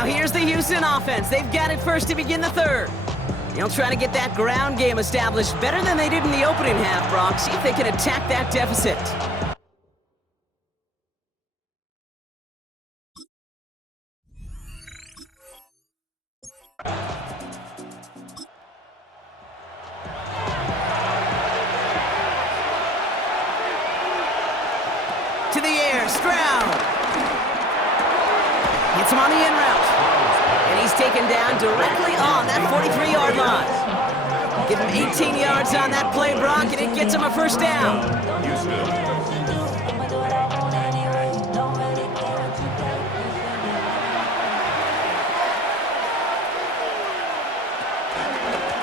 Now here's the Houston offense. They've got it first to begin the third. They'll try to get that ground game established better than they did in the opening half, Brock. See if they can attack that deficit. To the air, Stroud. Hits him on the in route. And he's taken down directly on that 43-yard line. Give him 18 yards on that play, Brock, and it gets him a first down.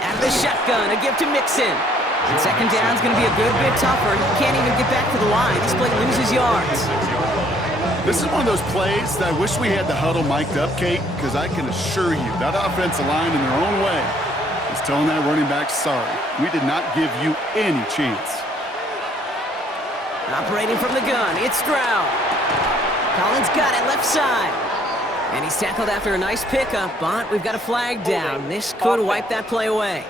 Out of the shotgun, a give to Mixon. And second down's going to be a good bit tougher. He can't even get back to the line. This play loses yards. This is one of those plays that I wish we had the huddle mic'd up, Kate, because I can assure you that offensive line in their own way is telling that running back, sorry, we did not give you any chance. Operating from the gun, it's Stroud. Collins got it left side. And he's tackled after a nice pickup, but we've got a flag down. This could wipe that play away.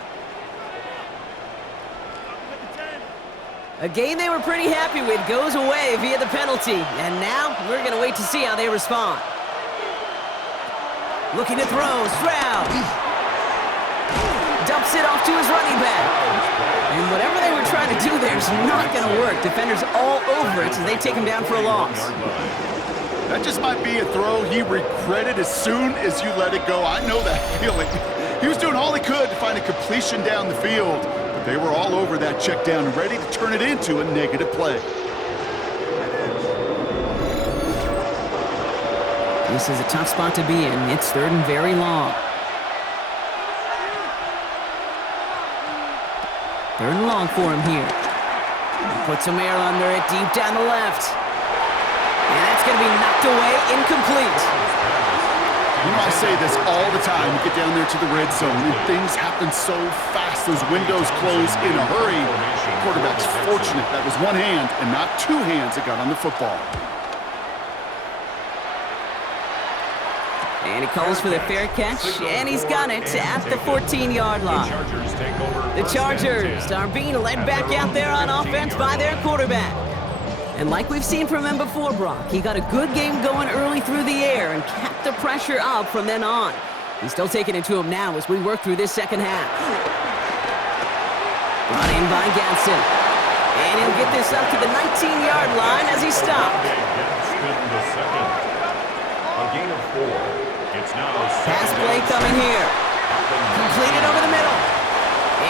A game they were pretty happy with goes away via the penalty. And now we're going to wait to see how they respond. Looking to throw, Stroud. Dumps it off to his running back. And whatever they were trying to do there is not going to work. Defenders all over it as they take him down for a loss. That just might be a throw he regretted as soon as you let it go. I know that feeling. He was doing all he could to find a completion down the field. They were all over that check down, ready to turn it into a negative play. This is a tough spot to be in. It's third and very long. Third and long for him here. He puts some air under it, deep down the left. And that's going to be knocked away, incomplete. You know, I say this all the time. You get down there to the red zone, and things happen so fast. Those windows close in a hurry. The quarterback's fortunate that was one hand and not two hands that got on the football. And he calls for the fair catch, and he's got it at the 14-yard line. The Chargers are being led back out there on offense by their quarterback. And like we've seen from him before, Brock, he got a good game going early through the air and kept the pressure up from then on. He's still taking it to him now as we work through this second half. Brought in by Gadsden. And he'll get this up to the 19-yard line as he stopped. A gain of 4. It's now pass play coming here. Completed over the middle.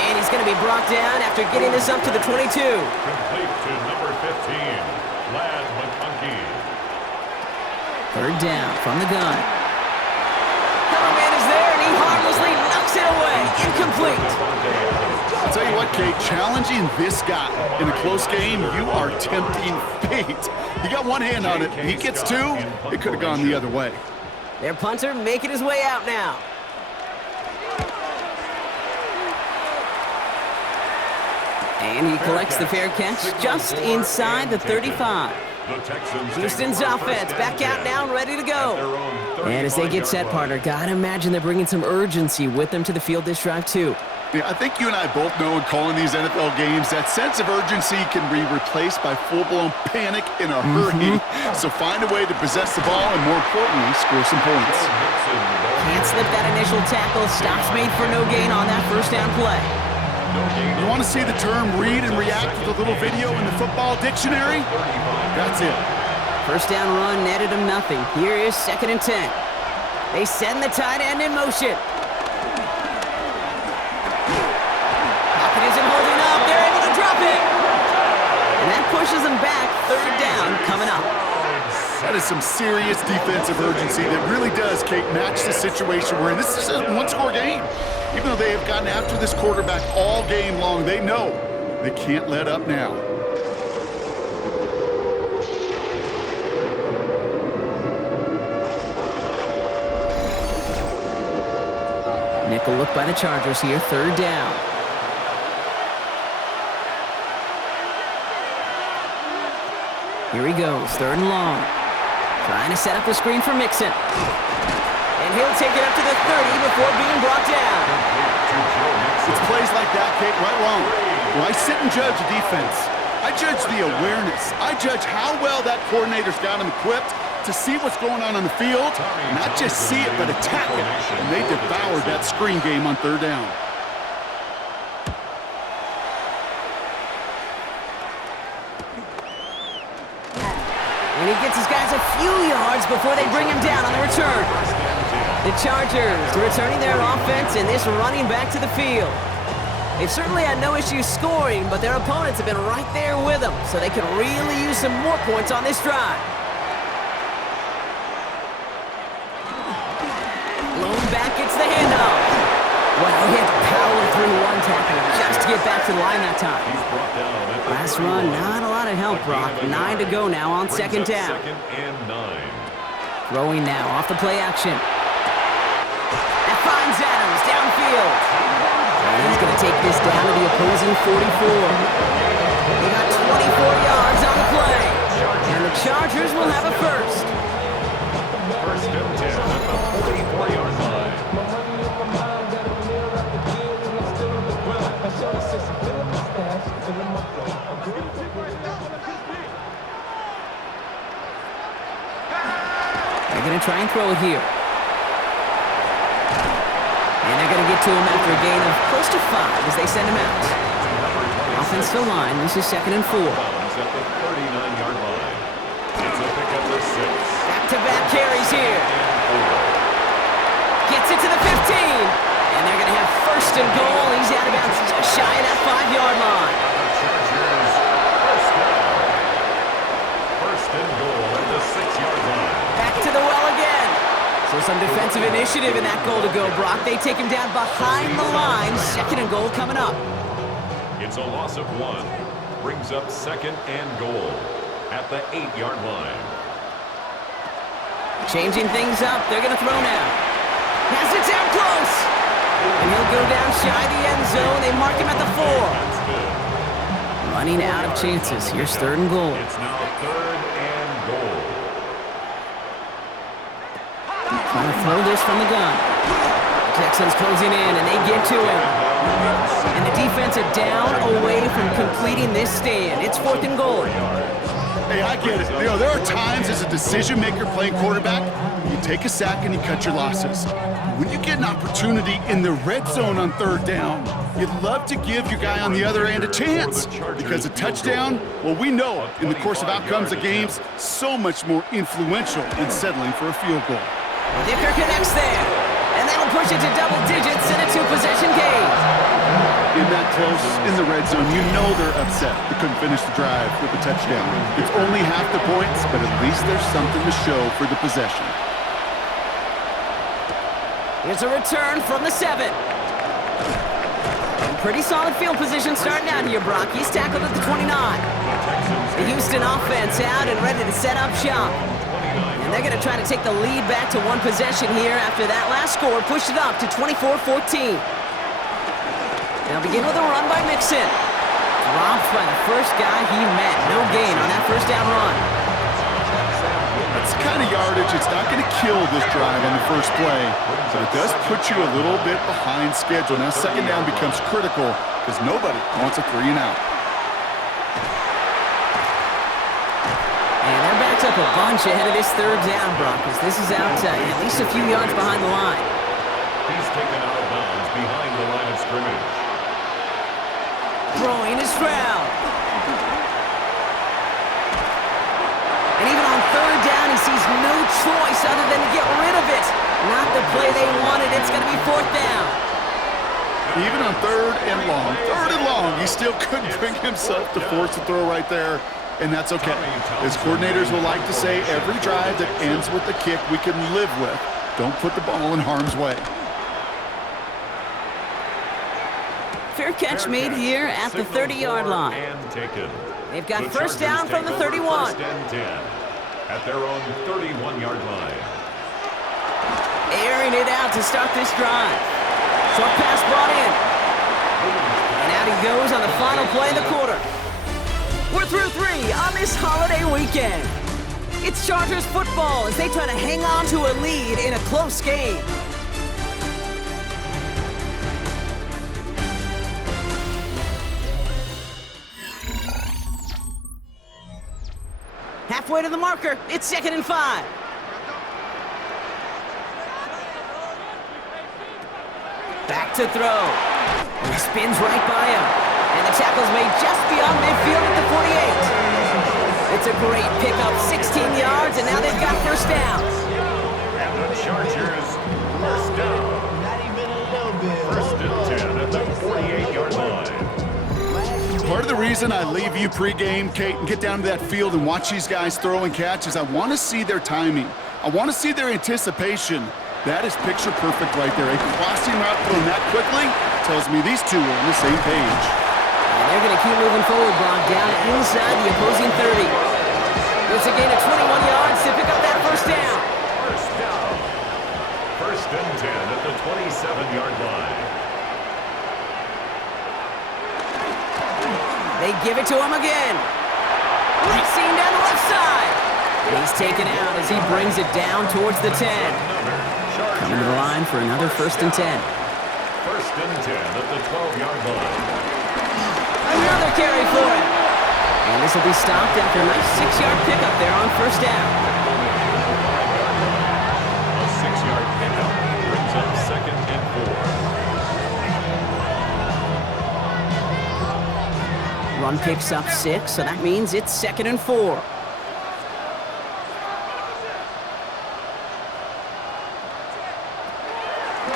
And he's going to be brought down after getting this up to the 22. Complete to number 15. Third down from the gun. Coverman is there, and he harmlessly knocks it away. Incomplete. I'll tell you what, Kate, challenging this guy in a close game, you are tempting fate. You got one hand on it. He gets two, it could have gone the other way. Their punter making his way out now. And he collects the fair catch just inside the 35. Houston's offense back out now and ready to go. And as they get set, partner, gotta imagine they're bringing some urgency with them to the field this drive, too. Yeah, I think you and I both know in calling these NFL games that sense of urgency can be replaced by full-blown panic in a hurry. So find a way to possess the ball and, more importantly, score some points. Can't slip that initial tackle. Stops made for no gain on that first down play. You want to see the term read and react with a little video in the football dictionary? That's it. First down run netted him nothing. Here is 2nd and 10. They send the tight end in motion. Pocket isn't holding up. They're able to drop it. And that pushes them back. Third down coming up. That is some serious defensive urgency that really does, Kate, match the situation we're in. This is a one-score game. Even though they have gotten after this quarterback all game long, they know they can't let up now. Nickel look by the Chargers here, third down. Here he goes, third and long. Trying to set up the screen for Mixon. And he'll take it up to the 30 before being brought down. It's plays like that, Kate, right wrong. When I sit and judge a defense, I judge the awareness. I judge how well that coordinator's got him equipped to see what's going on the field, not just see it, but attack it. And they devoured that screen game on third down. And he gets his guys a few yards before they bring him down on the return. The Chargers returning their offense and this running back to the field. They've certainly had no issues scoring, but their opponents have been right there with them, so they could really use some more points on this drive. Lone back gets the handoff. Wow, he had to power through one tackle just to get back to the line that time. Last run, not a lot of help, Brock. 9 to go now on second down. Second and 9. Throwing now off the play action. That finds Adams downfield. And he's going to take this down to the opposing 44. They got 24 yards on the play. And the Chargers will have a first. First and 10 at the 44-yard line. They're going to try and throw it here. And they're going to get to him after a gain of close to 5 as they send him out. Offensive line, this is second and 4. At the 39-yard line. It's a pickup of 6. Back-to-back carries here. Gets it to the 15. And they're going to have first and goal. He's out of bounds just shy of that 5-yard line. First and goal at the 6-yard line. Back to the well again. So some defensive initiative in that goal to go, Brock. They take him down behind the line. Second and goal coming up. It's a loss of 1. Brings up second and goal at the 8-yard line. Changing things up. They're going to throw now. Has it down close. And he'll go down shy of the end zone. They mark him at the 4. That's good. Running out of chances. Here's third and goal. It's now third and goal. Trying to throw this from the gun. The Texans closing in, and they get to him. And the defense are down away from completing this stand. It's fourth and goal. Hey, I get it. You know, there are times as a decision-maker playing quarterback, you take a sack and you cut your losses. When you get an opportunity in the red zone on third down, you'd love to give your guy on the other end a chance. Because a touchdown, well, we know in the course of outcomes of games, so much more influential than settling for a field goal. Dicker connects there. And that'll push it to double digits in a 2-possession game. In that close, in the red zone, you know they're upset they couldn't finish the drive with a touchdown. It's only half the points, but at least there's something to show for the possession. Here's a return from the 7. And pretty solid field position starting out here, Brock. He's tackled at the 29. The Houston offense out and ready to set up shop. And they're going to try to take the lead back to 1 possession here after that last score pushed it up to 24-14. Now begin with a run by Mixon. Dropped by the first guy he met. No gain on that first down run. That's the kind of yardage, it's not going to kill this drive on the first play, but it does put you a little bit behind schedule. Now second down becomes critical because nobody wants a 3 and out. And they're backed up a bunch ahead of this third down, Brock, as this is out at least a few yards behind the line. He's taken out of bounds behind the line of scrimmage. Throwing is Stroud. And even on third down, he sees no choice other than to get rid of it. Not the play they wanted. It's going to be fourth down. Even on third and long, he still couldn't bring himself to force the throw right there, and that's okay. As coordinators will like to say, every drive that ends with a kick we can live with. Don't put the ball in harm's way. Fair catch made here at the 30-yard line. They've got first down from the 31. First and 10 at their own 31-yard line. Airing it out to start this drive. Short pass brought in. And out he goes on the final play of the quarter. We're through 3 on this holiday weekend. It's Chargers football as they try to hang on to a lead in a close game. Halfway to the marker, it's 2nd and 5. Back to throw. And he spins right by him. And the tackle's made just beyond midfield at the 48. It's a great pickup, 16 yards, and now they've got first down. And the Chargers, first down. First and 10 at the 48-yard line. Part of the reason I leave you pregame, Kate, and get down to that field and watch these guys throw and catch is I want to see their timing. I want to see their anticipation. That is picture perfect right there. A crossing route thrown that quickly tells me these two are on the same page. And they're going to keep moving forward, Brock, down inside the opposing 30. It's a gain of 21 yards to pick up that first down. First down. First and 10 at the 27-yard line. They give it to him again. Racing down the left side. And he's taken out as he brings it down towards the 10. Coming to the line for another first and 10. First and 10 at the 12-yard line. Another carry for him. And this will be stopped after a nice 6-yard pickup there on first down. A 6-yard pickup brings up 2nd and 4. Run picks up 6, so that means it's 2nd and 4.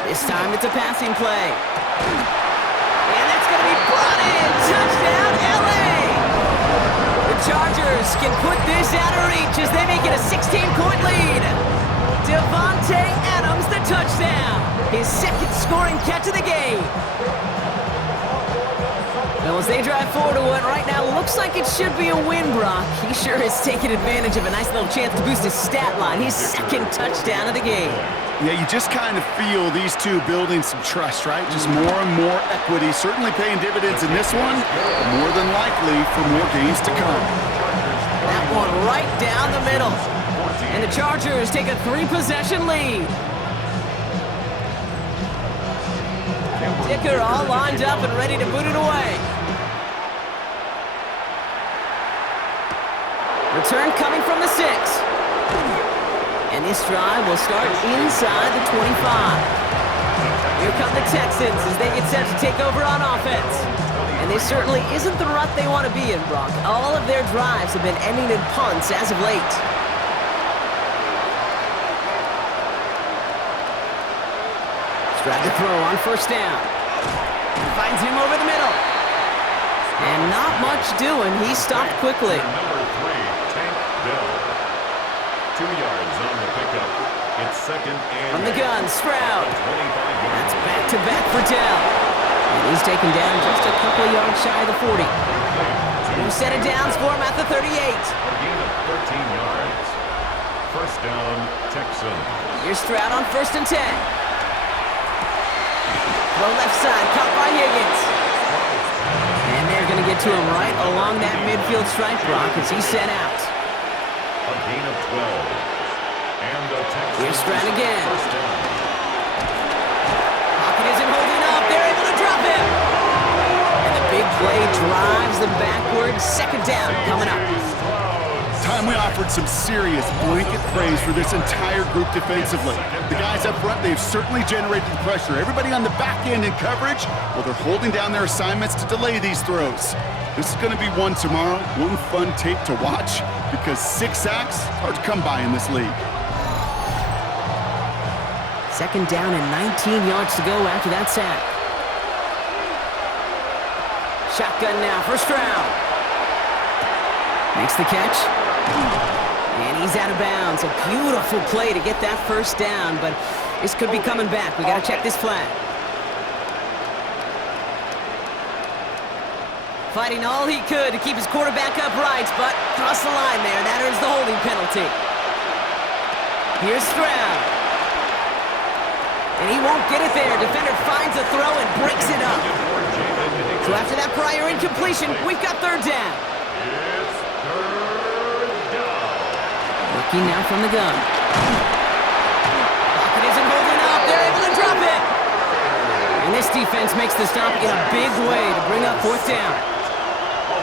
This time it's a passing play. And that's going to be brought in. Touchdown, LA! The Chargers can put this out of reach as they make it a 16-point lead. Devontae Adams, the touchdown. His 2nd scoring catch of the game. Well, as they drive forward to what right now looks like it should be a win, Brock, he sure has taken advantage of a nice little chance to boost his stat line. His 2nd touchdown of the game. Yeah, you just kind of feel these two building some trust, right? Just more and more equity, certainly paying dividends in this one, but more than likely for more games to come. That one right down the middle. And the Chargers take a 3-possession lead. Dicker all lined up and ready to boot it away. Return coming from the 6. And this drive will start inside the 25. Here come the Texans as they get set to take over on offense. And this certainly isn't the rut they want to be in, Brock. All of their drives have been ending in punts as of late. Tried to throw on first down. Finds him over the middle. And not much doing. He stopped quickly. Number 3, Tank Bill. 2 yards on the pickup. It's 2nd and From the gun, Stroud. 25-yard That's back-to-back for Dell. And he's taken down just a couple of yards shy of the 40. New set of downs for him at the 38. A gain of 13 yards. First down, Texans. Here's Stroud on first and 10. Throw left side, caught by Higgins. And they're going to get to him right along that midfield stripe, Brock, as he's set out. A gain of 12. And the Texans. Here's Stroud again. First down. Pocket isn't holding up. They're able to drop him. And the big play drives them backwards. 2nd down coming up. Time we offered some serious blanket praise for this entire group defensively. The guys up front, they've certainly generated the pressure. Everybody on the back end in coverage, well, they're holding down their assignments to delay these throws. This is going to be one tomorrow, one fun tape to watch, because 6 sacks, hard to come by in this league. 2nd down and 19 yards to go after that sack. Shotgun now for Stroud. Makes the catch. And he's out of bounds. A beautiful play to get that first down, but this could be coming back. We got to check this flag. Fighting all he could to keep his quarterback upright, but crossed the line there. That earns the holding penalty. Here's Stroud. And he won't get it there. Defender finds a throw and breaks it up. So after that prior incompletion, we've got 3rd down. It's 3rd down. The Looking now from the gun. Pocket isn't holding up. They're able to drop it. And this defense makes the stop in a big way to bring up fourth down.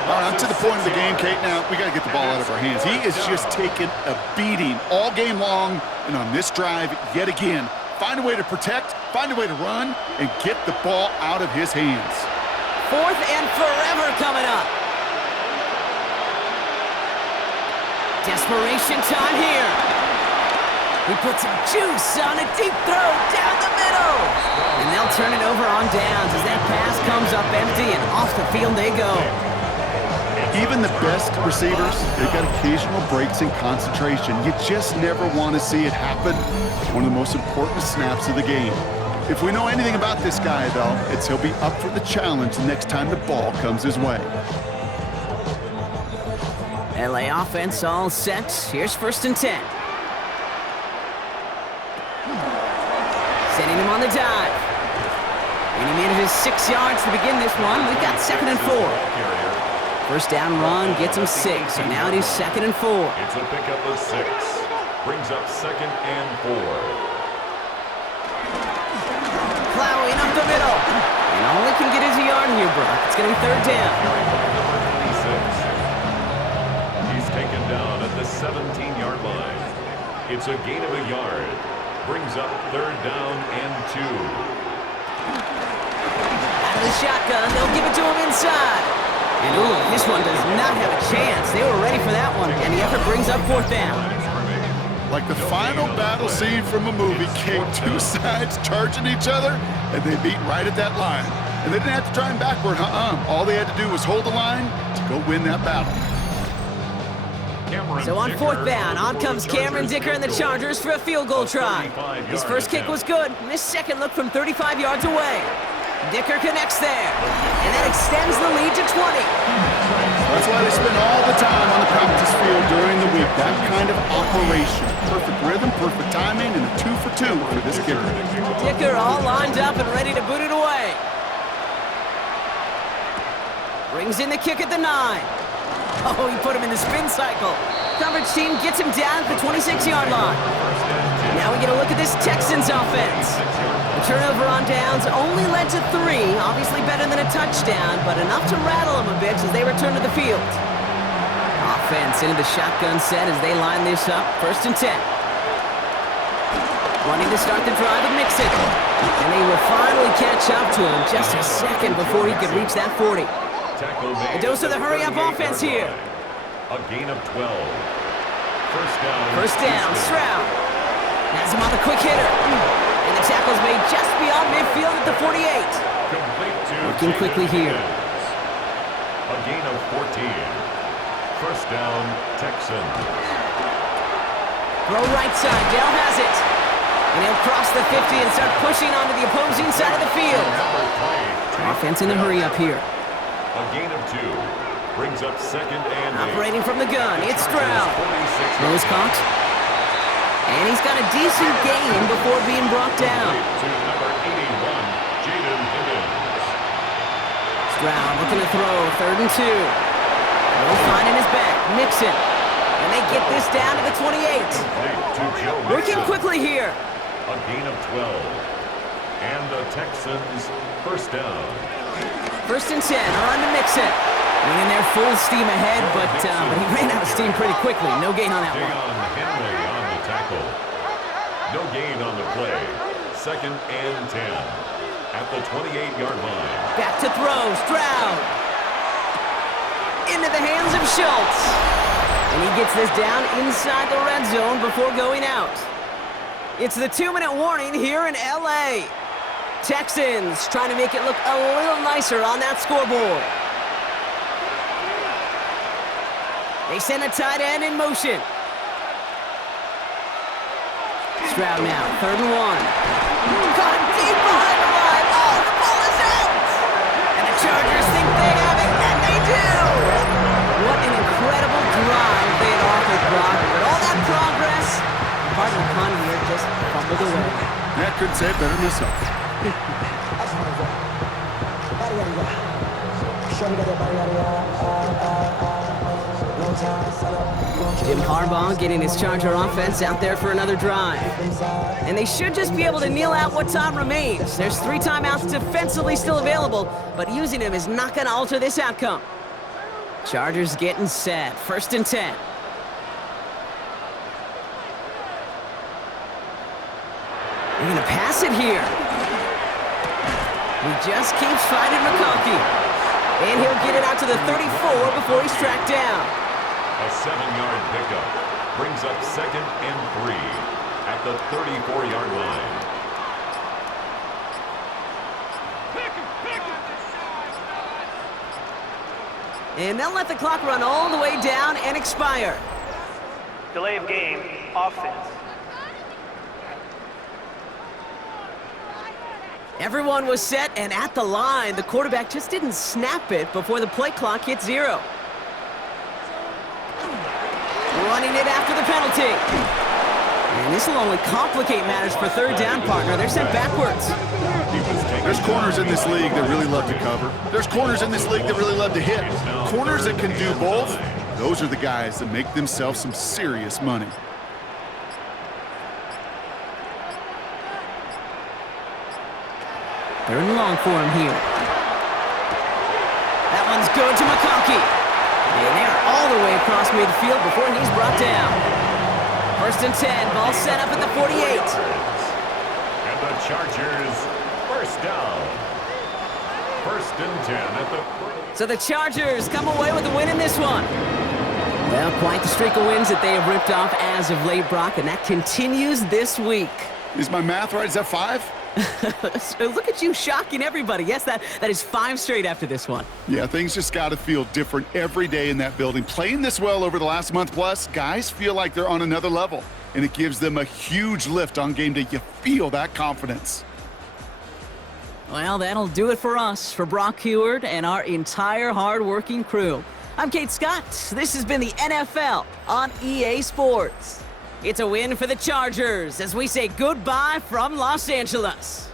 All right, I'm to the point of the game, Kate. Now, we got to get the ball out of our hands. He is just taking a beating all game long, and on this drive, yet again, find a way to protect, find a way to run, and get the ball out of his hands. Fourth and forever coming up. Desperation time here. He puts some juice on a deep throw down the middle. And they'll turn it over on downs as that pass comes up empty and off the field they go. Even the best receivers, they've got occasional breaks in concentration. You just never want to see it happen. One of the most important snaps of the game. If we know anything about this guy, though, it's he'll be up for the challenge the next time the ball comes his way. LA offense all set. Here's 1st and 10. Sending him on the dive. And he manages 6 yards to begin this one. We've got 2nd and 4. First down run gets him 6. So now it is 2nd and 4. It's a pickup of 6. Brings up 2nd and 4. Plowing up the middle. And all he can get is a yard here, Brock. It's going to be 3rd down. He's taken down at the 17-yard line. It's a gain of a yard. Brings up 3rd down and 2. Out of the shotgun, they'll give it to him inside. And ooh, this one does not have a chance. They were ready for that one, and the effort brings up 4th down. Like the final battle scene from a movie, Kate, 2 sides charging each other, and they beat right at that line. And they didn't have to drive backward, All they had to do was hold the line to go win that battle. So on 4th down, on comes Cameron Dicker and the Chargers for a field goal try. His first kick was good, and his second look from 35 yards away. Dicker connects there, and that extends the lead to 20. That's why they spend all the time on the practice field during the week. That kind of operation. Perfect rhythm, perfect timing, and a 2 for 2 for this kicker. Dicker all lined up and ready to boot it away. Brings in the kick at the 9. Oh, he put him in the spin cycle. Coverage team gets him down at the 26-yard line. Now we get a look at this Texans offense. The turnover on downs only led to 3. Obviously better than a touchdown, but enough to rattle them a bit as they return to the field. Offense into the shotgun set as they line this up. 1st and 10. Wanting to start the drive and mix it. And they will finally catch up to him just a second before he could reach that 40. A dose of the hurry-up offense here. A gain of 12. First down, Stroud. Has him on the quick hitter. And the tackle's made just beyond midfield at the 48. Working quickly here. A gain of 14. First down, Texans. Throw right side, Dell has it. And he'll cross the 50 and start pushing onto the opposing side of the field. Offense in the hurry-up here. A gain of 2. Brings up 2nd and 8. Operating from the gun, it's Stroud. Throw is caught. And he's got a decent gain before being brought down. To number 81, Jaden Higgins. Stroud looking to throw, 3rd and 2. No finding his back, Mixon. And they get this down to the 28. Working quickly here. A gain of 12. And the Texans first down. 1st and 10, on to Mixon. Went in there full steam ahead, but he ran out of steam pretty quickly. No gain on that one. Henley on the tackle. No gain on the play. 2nd and 10. At the 28-yard line. Back to throw, Stroud. Into the hands of Schultz. And he gets this down inside the red zone before going out. It's the 2-minute warning here in LA. Texans trying to make it look a little nicer on that scoreboard. They send a tight end in motion. Stroud now, 3rd and 1. Caught him deep behind the line. Oh, the ball is out! And the Chargers think they have it, and they do! What an incredible drive they had offered, Brock. But all that progress, pardon the pun here, just fumbled away. Yeah, couldn't say it better myself. Jim Harbaugh getting his Charger offense out there for another drive. And they should just be able to kneel out what time remains. There's 3 timeouts defensively still available, but using them is not going to alter this outcome. Chargers getting set. 1st and 10. They're going to pass it here. He just keeps finding McConkey. And he'll get it out to the 34 before he's tracked down. A 7-yard pickup brings up 2nd and 3 at the 34-yard line. And they'll let the clock run all the way down and expire. Delay of game, offense. Everyone was set and at the line. The quarterback just didn't snap it before the play clock hit 0. Running it after the penalty. And this will only complicate matters for 3rd down, partner. They're sent backwards. There's corners in this league that really love to cover. There's corners in this league that really love to hit. Corners that can do both, those are the guys that make themselves some serious money. They're in long for him here. That one's good to McConkey. And they're all the way across midfield before he's brought down. 1st and 10, ball set up at the 48. And the Chargers, 1st down. 1st and 10 at the... So the Chargers come away with a win in this one. Well, quite the streak of wins that they have ripped off as of late, Brock, and that continues this week. Is my math right? Is that 5? So look at you shocking everybody. Yes, that is 5 straight after this one. Yeah, things just got to feel different every day in that building. Playing this well over the last month plus, guys feel like they're on another level, and it gives them a huge lift on game day. You feel that confidence. Well, that'll do it for us, for Brock Heward and our entire hard-working crew. I'm Kate Scott. This has been the NFL on EA Sports. It's a win for the Chargers as we say goodbye from Los Angeles.